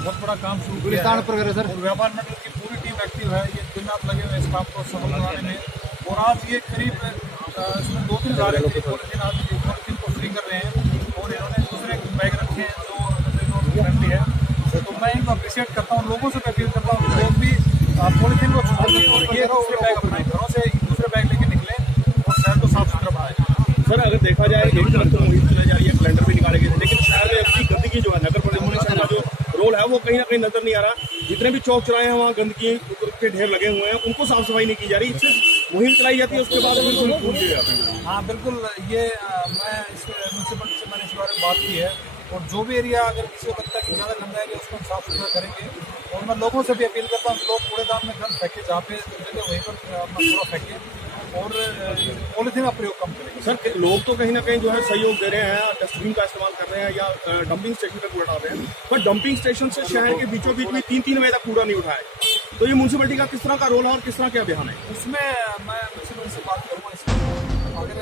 बहुत बड़ा काम शुरू किया है पर सर। और व्यापार मंडल की पूरी टीम एक्टिव है। ये दिन रात लगे हुए हैं इस काम को सफल बनाने में। और आज ये करीब इसमें 2-3 हज़ार पॉलिथीन आज पॉलिथीन को फ्री कर रहे हैं और इन्होंने दूसरे बैग रखे हैं जो फ्रेंडली है। तो मैं इनको अप्रिशिएट करता हूँ, लोगों से भी अपील करता हूँ कि लोग भी पॉलिथीन को छोड़ दें और ये दूसरे बैग अपनाएं, घरों से दूसरे बैग लेके निकले और शहर को साफ सुथरा बनाए। सर अगर देखा जाए एक तरफ तो मुहिम चलाई जा रही है, कैलेंडर भी निकाले गए, लेकिन शहर में अपनी गंदगी जो है नगर प्रशासन का जो रोल है वो कहीं ना कहीं नजर नहीं आ रहा। जितने भी चौक चौराहे हैं वहाँ गंदगी के ढेर लगे हुए हैं, उनको साफ सफाई नहीं की जा रही। इससे मुहिम चलाई जाती है, उसके बाद बिल्कुल भूल गए जाते हैं। हाँ बिल्कुल, ये मैं इस म्यूनसिपल से मैंने इस बारे में बात की है और जो भी एरिया अगर किसी को लगता है कि ज़्यादा गंदा है उसको हम साफ सुथरा करेंगे। और मैं लोगों से भी अपील करता हूँ कि लोग कूड़ेदान में गंद फेंके, जहाँ पे जगह वहीं पर अपना कूड़ा फेंकें और पॉलीथीन का प्रयोग कम करें। सर लोग तो कहीं ना कहीं जो है सहयोग दे रहे हैं, डस्टबिन का इस्तेमाल कर रहे हैं या डंपिंग स्टेशन पर कूड़ा डाल रहे हैं, पर डंपिंग स्टेशन से शहर के बीचों बीच में 3-3 बजे तक कूड़ा नहीं उठाए। तो ये म्यूनसिपलिटी का किस तरह का रोल है और किस तरह क्या बयान है? उसमें मैं म्यूनसिपल से बात करूँगा, इसमें अगर